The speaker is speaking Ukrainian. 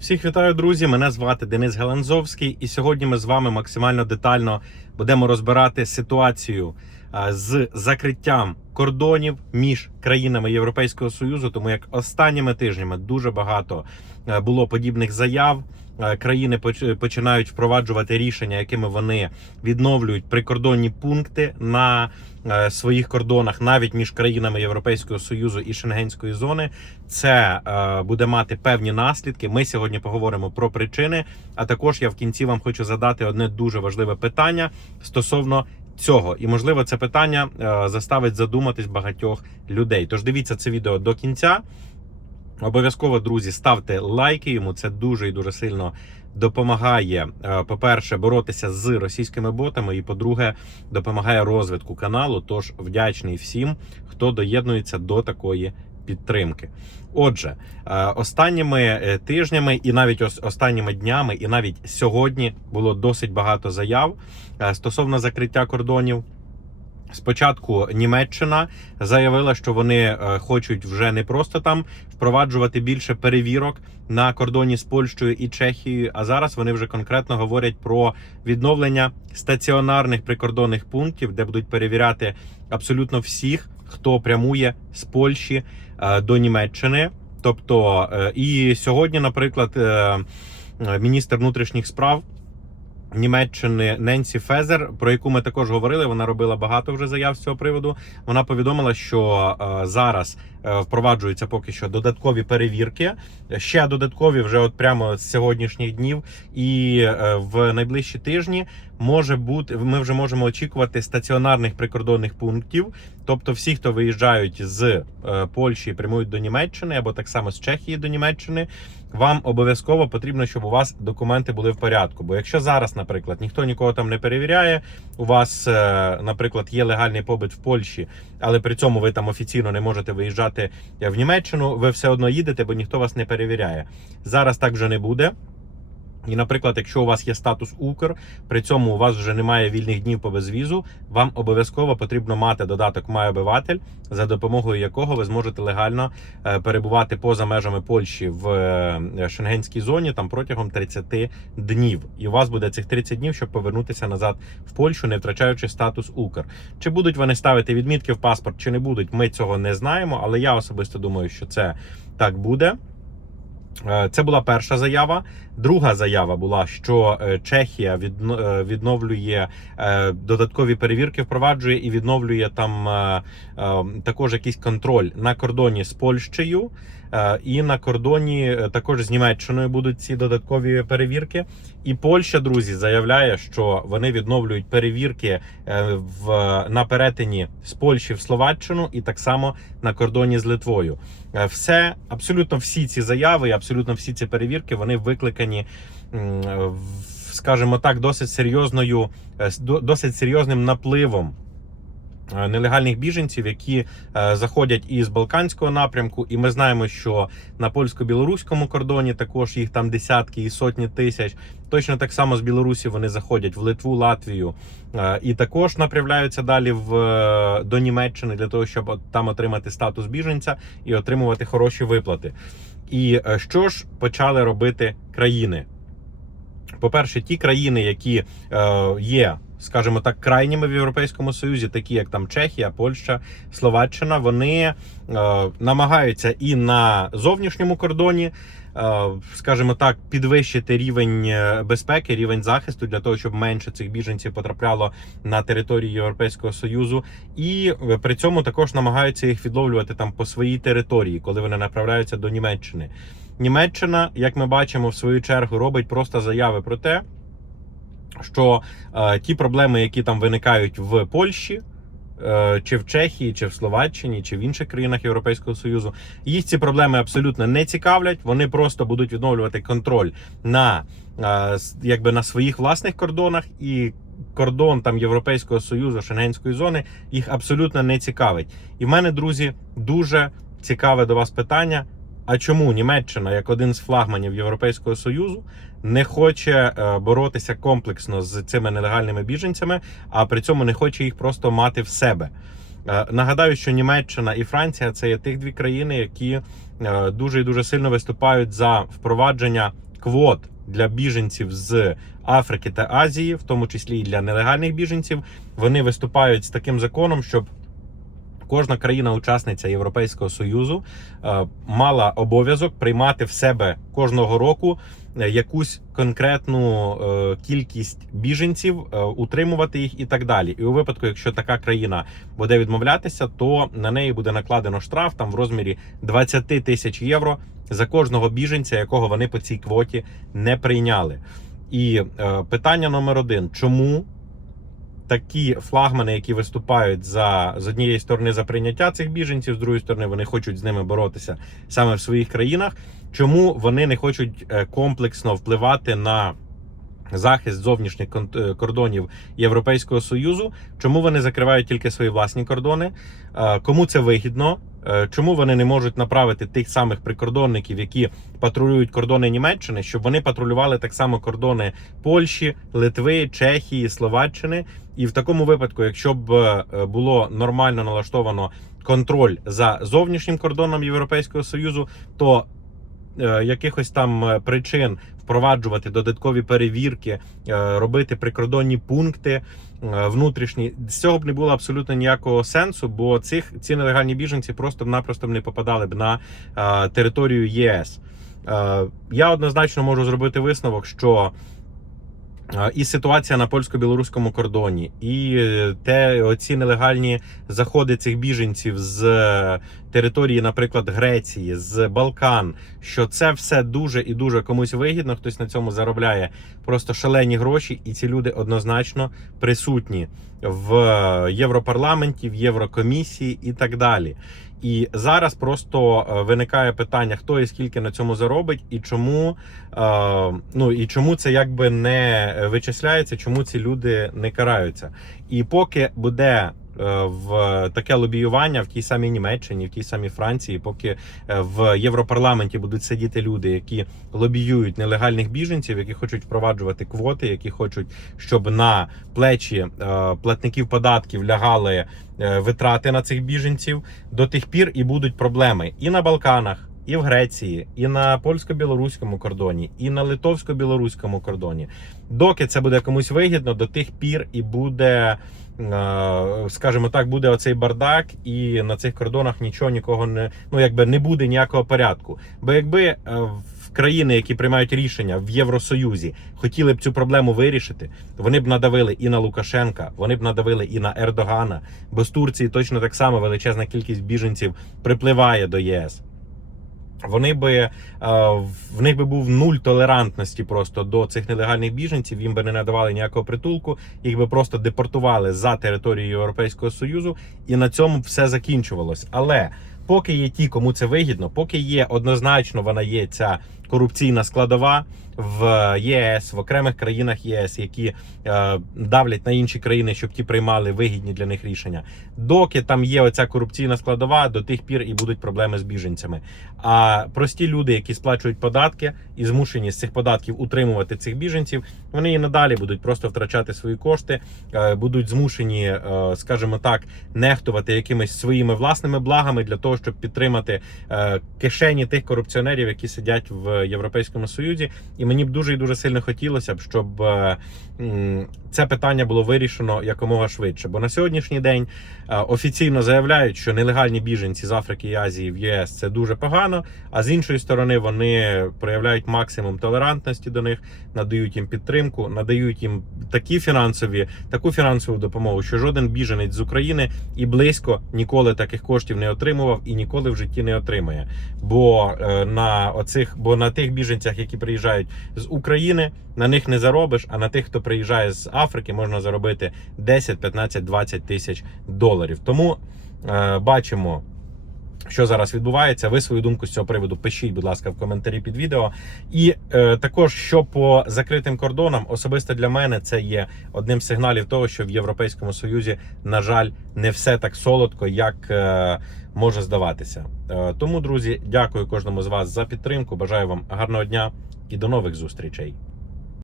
Всіх вітаю, друзі! Мене звати Денис Геланзовський, і сьогодні ми з вами максимально детально будемо розбирати ситуацію з закриттям кордонів між країнами Європейського союзу, тому як останніми тижнями дуже багато е, було подібних заяв. Е, Країни починають впроваджувати рішення, якими вони відновлюють прикордонні пункти на е, своїх кордонах, навіть між країнами Європейського союзу і Шенгенської зони. Це буде мати певні наслідки. Ми сьогодні поговоримо про причини. А також я в кінці вам хочу задати одне дуже важливе питання стосовно цього. І можливо, це питання е, заставить задуматись багатьох людей. Тож дивіться це відео до кінця. Обов'язково, друзі, ставте лайки йому. Це дуже і дуже сильно допомагає, е, по-перше, боротися з російськими ботами, і по-друге, допомагає розвитку каналу. Тож вдячний всім, хто доєднується до такої підтримки. Отже, е, останніми е, тижнями і навіть ос- останніми днями, і навіть сьогодні було досить багато заяв е, стосовно закриття кордонів. Спочатку Німеччина заявила, що вони хочуть вже не просто там впроваджувати більше перевірок на кордоні з Польщею і Чехією. А зараз вони вже конкретно говорять про відновлення стаціонарних прикордонних пунктів, де будуть перевіряти абсолютно всіх, хто прямує з Польщі е, до Німеччини. Тобто, е, і сьогодні, наприклад, е, міністр внутрішніх справ. Німеччини Ненсі Фезер, про яку ми також говорили, вона робила багато вже заяв з цього приводу. Вона повідомила, що зараз впроваджуються поки що додаткові перевірки. Ще додаткові вже от прямо з сьогоднішніх днів, і в найближчі тижні може бути. Ми вже можемо очікувати стаціонарних прикордонних пунктів. Тобто, всі, хто виїжджають з е, Польщі, прямують до Німеччини або так само з Чехії до Німеччини. Вам обов'язково потрібно, щоб у вас документи були в порядку. Бо якщо зараз, наприклад, ніхто нікого там не перевіряє, у вас, е, наприклад, є легальний побит в Польщі, але при цьому ви там офіційно не можете виїжджати в Німеччину, ви все одно їдете, бо ніхто вас не перевіряє. Зараз так вже не буде. І, наприклад, якщо у вас є статус Укр, при цьому у вас вже немає вільних днів по безвізу, вам обов'язково потрібно мати додаток «Май обиватель», за допомогою якого ви зможете легально е, перебувати поза межами Польщі в е, шенгенській зоні там протягом 30 днів. І у вас буде цих 30 днів, щоб повернутися назад в Польщу, не втрачаючи статус Укр. Чи будуть вони ставити відмітки в паспорт, чи не будуть, ми цього не знаємо. Але я особисто думаю, що це так буде. Е, Це була перша заява. Друга заява була, що е, Чехія е, відновлює додаткові перевірки, впроваджує і відновлює там також якийсь контроль на кордоні з Польщею. Е, І на кордоні е, також з Німеччиною будуть ці додаткові перевірки. І Польща, друзі, заявляє, що вони відновлюють перевірки е, в на перетині з Польщі в Словаччину і так само на кордоні з Литвою. Все абсолютно всі ці заяви, абсолютно всі ці перевірки вони викликані, скажімо так, досить серйозною, досить серйозним напливом. Е, Нелегальних біженців, які е, заходять із Балканського напрямку, і ми знаємо, що на польсько-білоруському кордоні також їх там десятки і сотні тисяч. Точно так само з Білорусі вони заходять в Литву, Латвію е, і також направляються далі в до Німеччини для того, щоб там отримати статус біженця і отримувати хороші виплати. І що ж почали робити країни? По-перше, ті країни, які е, є, скажімо так, крайніми в Європейському Союзі, такі як там Чехія, Польща, Словаччина, вони е, намагаються і на зовнішньому кордоні, е, скажімо так, підвищити рівень безпеки, рівень захисту для того, щоб менше цих біженців потрапляло на територію Європейського Союзу, і при цьому також намагаються їх відловлювати там по своїй території, коли вони направляються до Німеччини. Німеччина, як ми бачимо, в свою чергу робить просто заяви про те, що е, ті проблеми, які там виникають в Польщі. е, Чи в Чехії, чи в Словаччині, чи в інших країнах Європейського Союзу їх ці проблеми абсолютно не цікавлять. Вони просто будуть відновлювати контроль на е, якби на своїх власних кордонах, і кордон там Європейського Союзу, Шенгенської зони їх абсолютно не цікавить. І в мене, друзі, дуже цікаве до вас питання. А чому Німеччина, як один з флагманів Європейського Союзу, не хоче е, боротися комплексно з цими нелегальними біженцями, а при цьому не хоче їх просто мати в себе? Е, Нагадаю, що Німеччина і Франція це є тих дві країни, які е, дуже і дуже сильно виступають за впровадження квот для біженців з Африки та Азії, в тому числі і для нелегальних біженців, вони виступають з таким законом, щоб кожна країна-учасниця Європейського союзу е, мала обов'язок приймати в себе кожного року е, якусь конкретну е, кількість біженців, утримувати їх і так далі. І у випадку, якщо така країна буде відмовлятися, то на неї буде накладено штраф там в розмірі 20 тисяч євро за кожного біженця, якого вони по цій квоті не прийняли. І питання номер один: чому такі флагмани, які виступають за з однієї сторони за прийняття цих біженців, з другої сторони вони хочуть з ними боротися саме в своїх країнах. Чому вони не хочуть е, комплексно впливати на захист зовнішніх е, кордонів Європейського союзу? Чому вони закривають тільки свої власні кордони? Е, Кому це вигідно? Е, Чому вони не можуть направити тих самих прикордонників, які патрулюють кордони Німеччини, щоб вони патрулювали так само кордони Польщі, Литви, Чехії, Словаччини? І в такому випадку, якщо б е, було нормально налаштовано контроль за зовнішнім кордоном Європейського союзу, то е, якихось там причин впроваджувати додаткові перевірки, робити прикордонні пункти е, внутрішні з цього б не було абсолютно ніякого сенсу, бо цих ці нелегальні біженці просто-напросто не попадали б на е, територію ЄС. Е, Я однозначно можу зробити висновок, що і ситуація на польсько-білоруському кордоні, і е, те оці нелегальні заходи цих біженців з е, території, наприклад, Греції, з Балкан, що це все дуже і дуже комусь вигідно. Хтось на цьому заробляє просто шалені гроші, і ці люди однозначно присутні в Європарламенті, в Єврокомісії і так далі. І зараз просто е, виникає питання, хто і скільки на цьому заробить, і чому е, ну і чому це якби не вичисляється, чому ці люди не караються. І поки буде в таке лобіювання в тій самій Німеччині, в тій самій Франції, поки е, в Європарламенті будуть сидіти люди, які лобіюють нелегальних біженців, які хочуть впроваджувати квоти, які хочуть, щоб на плечі е, платників податків лягали е, витрати на цих біженців, до тих пір і будуть проблеми і на Балканах. І в Греції, і на польсько-білоруському кордоні, і на литовсько-білоруському кордоні. Доки це буде комусь вигідно, до тих пір і буде, е, скажімо так, буде оцей бардак, і на цих кордонах нічого нікого не ну якби не буде ніякого порядку. Бо якби е, в країни, які приймають рішення в Євросоюзі, хотіли б цю проблему вирішити, вони б надавили і на Лукашенка, вони б надавили і на Ердогана. Бо з Турції точно так само величезна кількість біженців припливає до ЄС. Вони би е, в них би був нуль толерантності просто до цих нелегальних біженців. Їм би не надавали ніякого притулку, їх би просто депортували за територію Європейського союзу, і на цьому все закінчувалось. Але поки є ті, кому це вигідно, поки є однозначно, вона є ця корупційна складова в ЄС, в окремих країнах ЄС, які е, давлять на інші країни, щоб ті приймали вигідні для них рішення. Доки там є оця корупційна складова, до тих пір і будуть проблеми з біженцями. А прості люди, які сплачують податки і змушені з цих податків утримувати цих біженців, вони і надалі будуть просто втрачати свої кошти, е, будуть змушені, е, скажімо так, нехтувати якимись своїми власними благами для того, щоб підтримати е, кишені тих корупціонерів, які сидять в Європейському Союзі. І мені б дуже і дуже сильно хотілося б, щоб е, це питання було вирішено якомога швидше. Бо на сьогоднішній день е, офіційно заявляють, що нелегальні біженці з Африки і Азії в ЄС це дуже погано. А з іншої сторони, вони проявляють максимум толерантності до них, надають їм підтримку, надають їм такі фінансові, таку фінансову допомогу, що жоден біженець з України і близько ніколи таких коштів не отримував і ніколи в житті не отримає. Бо е, на оцих, бо на тих біженцях, які приїжджають з України, на них не заробиш. А на тих, хто приїжджає з Африки, можна заробити 10, 15, 20 тисяч доларів. Тому е, бачимо. Що зараз відбувається? Ви свою думку з цього приводу пишіть, будь ласка, в коментарі під відео. І е, також що по закритим кордонам, особисто для мене це є одним з сигналів того, що в Європейському Союзі, на жаль, не все так солодко, як е, може здаватися. Е, тому, друзі, дякую кожному з вас за підтримку. Бажаю вам гарного дня і до нових зустрічей.